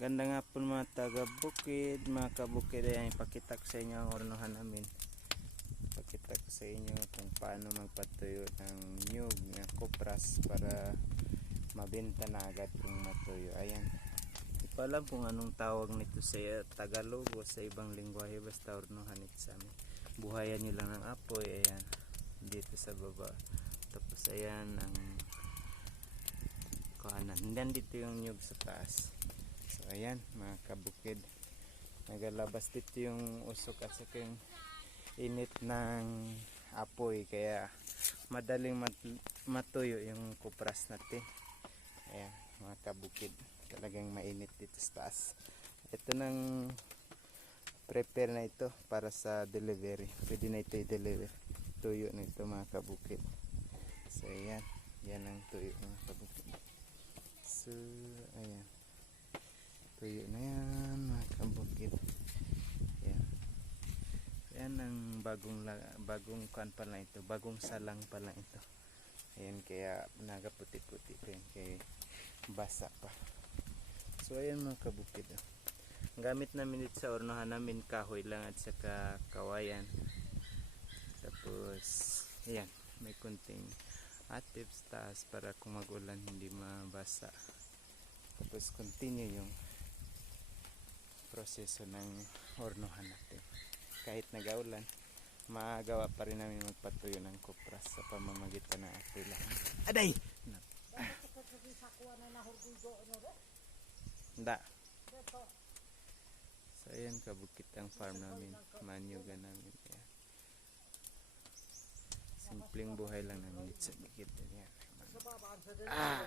Ganda nga po mga taga-bukid, mga kabukid. Ayan, ipakita ko sa inyo ang ornohan namin. Ipakita ko sa inyo kung paano magpatuyo ng nyug na kopras para mabenta na agad kung matuyo. Ayan. Hindi ko alam kung anong tawag nito sa Tagalog o sa ibang lingwahe, basta ornohan ito sa amin. Buhayan nyo lang ng apoy. Ayan, dito sa baba. Tapos ayan ang kanan. Nandito yung nyug sa taas. So ayan mga kabukid, nagalabas dito yung usok at saka yung init ng apoy, kaya madaling matuyo yung kupras natin. Ayan mga kabukid, talagang mainit dito sa taas. Ito nang prepare na ito para sa delivery, pwede na ito i-deliver. Tuyo na ito mga kabukid. So ayan, yan ang tuyo mga kabukid. So ayan, tuyo na yan mga kabukid. Ayan, yan ang bagong kan pa lang ito, bagong salang pa lang ito. Ayan, kaya nagaputi-puti pa yan, kaya basa pa. So ayan mga kabukid, ang gamit namin dito sa ornohan namin, kahoy lang at saka kawayan. Tapos ayan, may kunting atips taas para kung magulan hindi mabasa. Tapos continue yung proseso ng ornohan natin. Kahit nagaulan, magawa pa rin namin magpatuyo ng kupras sa pamamagitan ng apoy lang. Aday! Hindi. So ayan kabukit ang farm namin, manyugan namin. Ayan. Simpleng buhay lang namin dito sa bukid. Ayan. Ah!